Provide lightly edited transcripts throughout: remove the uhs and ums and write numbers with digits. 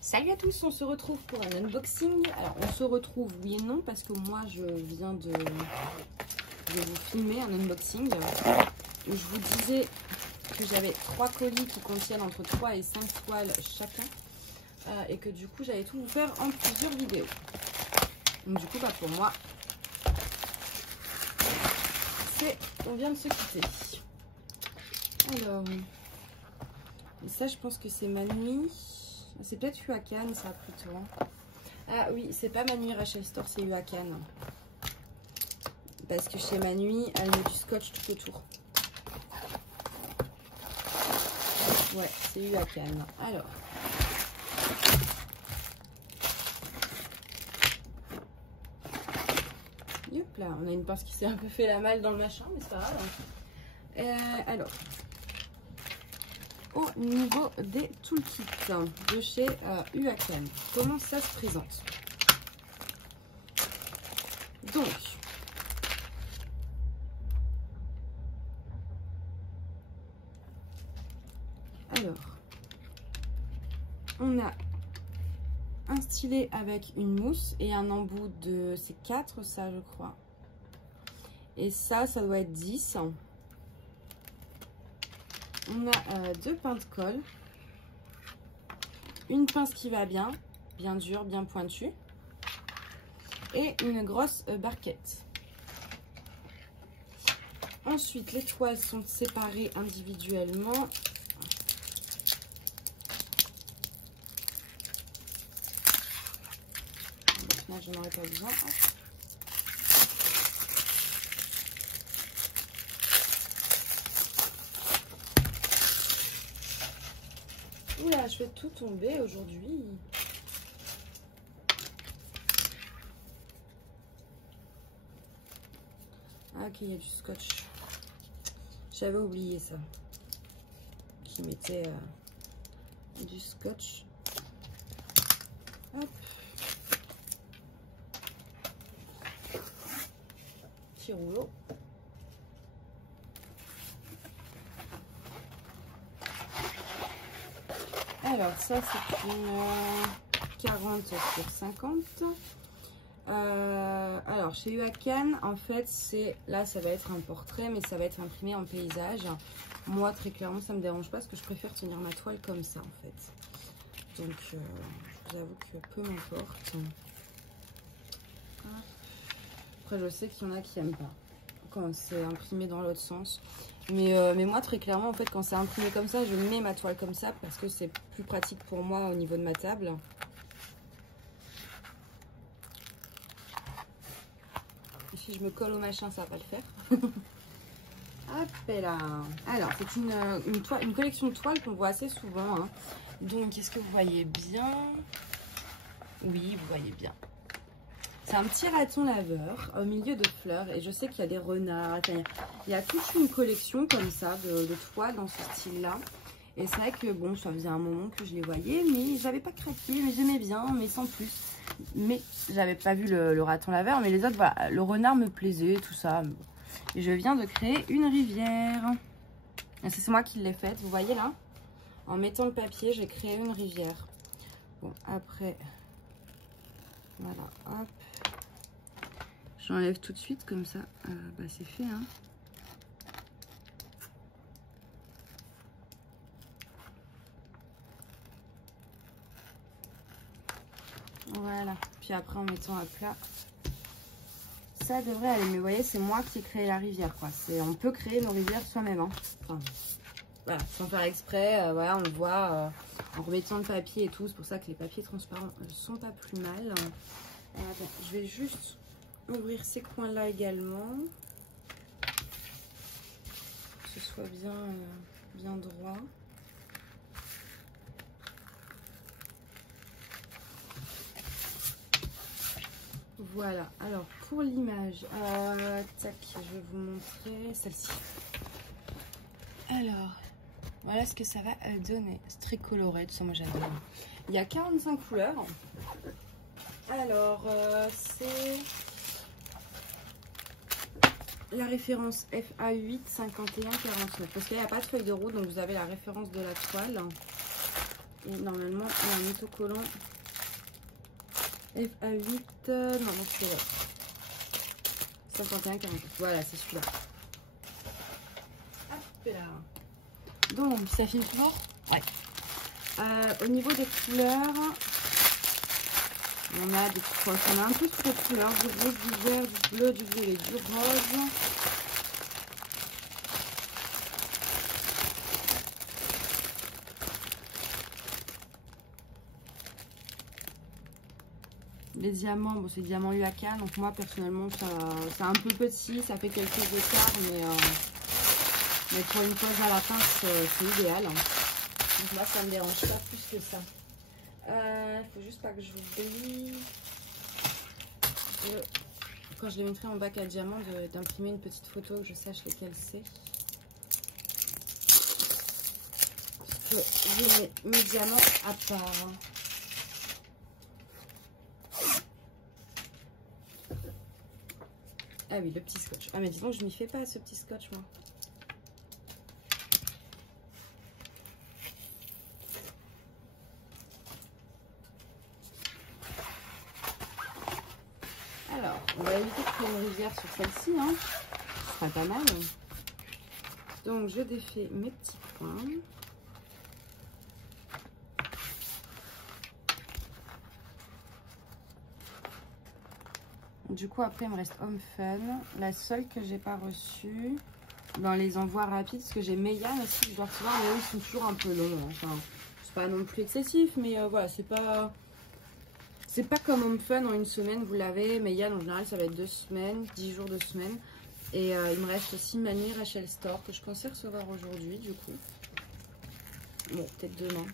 Salut à tous, on se retrouve pour un unboxing. Alors on se retrouve oui et non parce que moi je viens de vous filmer un unboxing où je vous disais que j'avais 3 colis qui contiennent entre 3 et 5 toiles chacun et que du coup j'allais tout vous faire en plusieurs vidéos. Donc du coup pour moi on vient de se quitter. Alors et ça je pense que c'est ma nuit. C'est peut-être Huacan, ça plutôt. Ah oui, c'est pas Manui Rachel Store, c'est Huacan. Parce que chez Manui, elle met du scotch tout autour. Ouais, c'est Huacan. Alors. Hop là, on a une pince qui s'est un peu fait la malle dans le machin, mais c'est pas grave. Alors. Au niveau des toolkits de chez Huacan, comment ça se présente? Donc, alors, on a un stylet avec une mousse et un embout de, c'est 4 ça je crois, et ça doit être 10. On a 2 pinces de colle, une pince qui va bien dure, bien pointue, et une grosse barquette. Ensuite, les toiles sont séparées individuellement. Donc là, je n'en aurais pas besoin. Hop. Oula, je fais tout tomber aujourd'hui. Ah, ok, il y a du scotch. J'avais oublié ça. Qui mettait du scotch. Hop. Petit rouleau. Alors ça c'est une 40 sur 50. Alors chez Huacan en fait c'est là ça va être un portrait mais ça va être imprimé en paysage. Moi très clairement ça me dérange pas parce que je préfère tenir ma toile comme ça en fait. Donc j'avoue que peu m'importe. Après je sais qu'il y en a qui aiment pas quand c'est imprimé dans l'autre sens. Mais moi très clairement en fait quand c'est imprimé comme ça je mets ma toile comme ça parce que c'est plus pratique pour moi au niveau de ma table. Et si je me colle au machin ça va pas le faire. Hop là. Alors c'est une collection de toiles qu'on voit assez souvent hein. Donc est-ce que vous voyez bien? Oui vous voyez bien. C'est un petit raton laveur au milieu de fleurs et je sais qu'il y a des renards, il y a toute une collection comme ça de toiles dans ce style là. Et c'est vrai que bon ça faisait un moment que je les voyais mais j'avais pas craqué, mais j'aimais bien mais sans plus. Mais j'avais pas vu le raton laveur mais les autres voilà, le renard me plaisait tout ça. Et je viens de créer une rivière. C'est moi qui l'ai faite, vous voyez là. En mettant le papier j'ai créé une rivière. Bon après voilà hop. J'enlève tout de suite comme ça, c'est fait. Hein. Voilà. Puis après en mettant à plat, ça devrait aller. Mais vous voyez, c'est moi qui ai créé la rivière, quoi. On peut créer nos rivières soi-même. Hein. Enfin, voilà, sans faire exprès. Voilà, on le voit en remettant le papier et tout. C'est pour ça que les papiers transparents ne sont pas plus mal. Attends, je vais juste ouvrir ces coins là également, que ce soit bien droit. Voilà, alors pour l'image, tac, je vais vous montrer celle-ci. Alors, voilà ce que ça va donner. C'est très coloré, tout ça, moi j'adore. Il y a 45 couleurs. Alors, c'est la référence FA8 51 49 parce qu'il n'y a pas de feuille de route, donc vous avez la référence de la toile Et normalement, il y a un autocollant FA8. Non, non, c'est vrai. 51, 40. Voilà, c'est celui-là. Hop là. Donc, ça file toujours. Ouais. Au niveau des couleurs, on a des on a un peu toutes les couleurs, du rouge, du vert, du bleu, du violet, du rose. Les diamants, bon, c'est diamant UAK, donc moi personnellement c'est un peu petit, ça fait quelques écarts, mais pour une pose à la fin c'est idéal. Donc moi ça me dérange pas plus que ça. Il faut juste pas que j'oublie, quand je les mettrai en bac à diamants, d'imprimer une petite photo que je sache lesquels c'est. Parce que je mets mes diamants à part. Ah oui, le petit scotch. Ah mais dis donc, je m'y fais pas ce petit scotch moi. Alors, on va éviter de faire une rivière sur celle-ci, hein. Ce sera pas mal. Donc, je défais mes petits points. Du coup, après, il me reste Home Fun. La seule que j'ai pas reçue dans les envois rapides, parce que j'ai Meiane aussi que je dois recevoir, mais eux, ils sont toujours un peu longs. Enfin, c'est pas non plus excessif, mais voilà, c'est pas comme Home Fun en une semaine, vous l'avez. Meiane, en général, ça va être 2 semaines, 10 jours, 2 semaines. Et il me reste aussi Mani Rachel Store, que je pensais recevoir aujourd'hui, du coup. Bon, peut-être demain.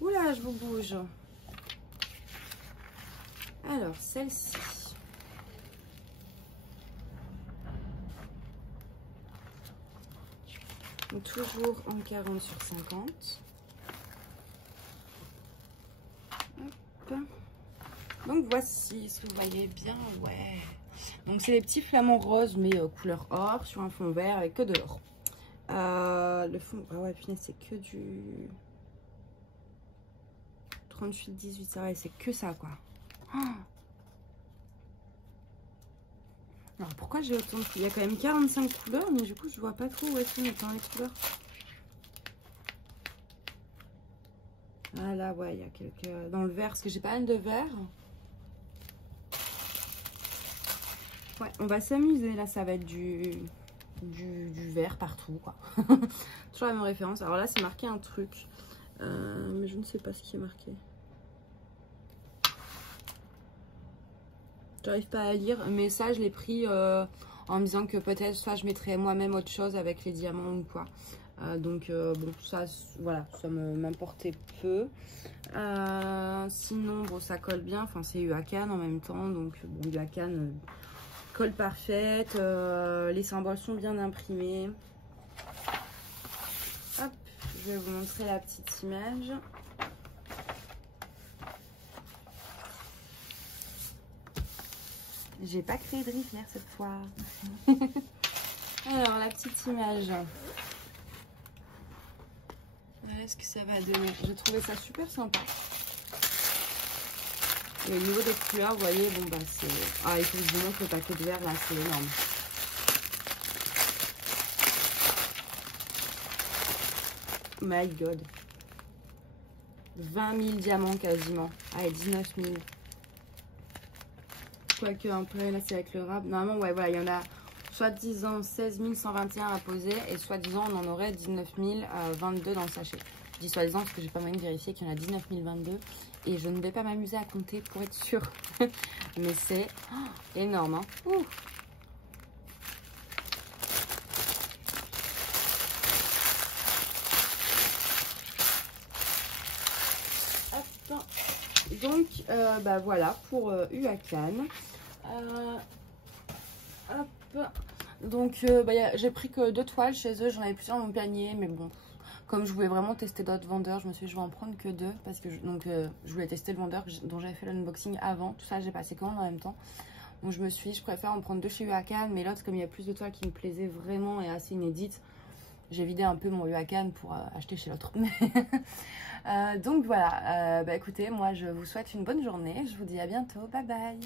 Oula, je vous bouge. Alors, celle-ci. Toujours en 40 sur 50. Hop. Donc, voici, ce que vous voyez bien. Ouais. Donc, c'est les petits flamants roses, mais couleur or, sur un fond vert avec que de l'or. Le fond... Ah ouais, punaise, c'est que du... 38-18, ça va, c'est que ça, quoi. Oh, alors pourquoi j'ai autant de... Il y a quand même 45 couleurs, mais du coup je vois pas trop où est-ce qu'on est dans les couleurs. Ah là, ouais, il y a quelques... Dans le vert, parce que j'ai pas mal de vert. Ouais, on va s'amuser, là ça va être du vert partout, quoi. Toujours la même référence. Alors là c'est marqué un truc, mais je ne sais pas ce qui est marqué. J'arrive pas à lire, mais ça je l'ai pris en me disant que peut-être soit je mettrais moi-même autre chose avec les diamants ou quoi. Donc bon, ça voilà, ça m'importait peu. Sinon bon, ça colle bien, enfin c'est UAKan en même temps, donc bon, UAKan colle parfaite, les symboles sont bien imprimés. Hop, je vais vous montrer la petite image. J'ai pas créé de rivière cette fois. Alors, la petite image. Voilà ce que ça va donner. J'ai trouvé ça super sympa. Et au niveau des couleurs, vous voyez, bon bah c'est... Ah, il faut que je vous montre le paquet de verre là, c'est énorme. My God. 20 000 diamants quasiment. Allez, 19 000. Quoique un peu, là c'est avec le rab. Normalement, ouais, voilà, il y en a soi-disant 16 121 à poser et soi-disant on en aurait 19 022 dans le sachet. Je dis soi-disant parce que j'ai pas moyen de vérifier qu'il y en a 19 022 et je ne vais pas m'amuser à compter pour être sûre. Mais c'est énorme, hein. Ouh. Hop. Donc, bah voilà pour UAKan. Hop. Donc, j'ai pris que 2 toiles chez eux. J'en avais plusieurs dans mon panier, mais bon, comme je voulais vraiment tester d'autres vendeurs, je me suis dit je vais en prendre que 2 parce que je voulais tester le vendeur dont j'avais fait l'unboxing avant. Tout ça, j'ai passé commande en même temps. Donc, je me suis dit je préfère en prendre 2 chez UAKan, mais l'autre, comme il y a plus de toiles qui me plaisaient vraiment et assez inédites, j'ai vidé un peu mon UACAN pour acheter chez l'autre. Donc voilà, bah écoutez, moi je vous souhaite une bonne journée. Je vous dis à bientôt. Bye bye.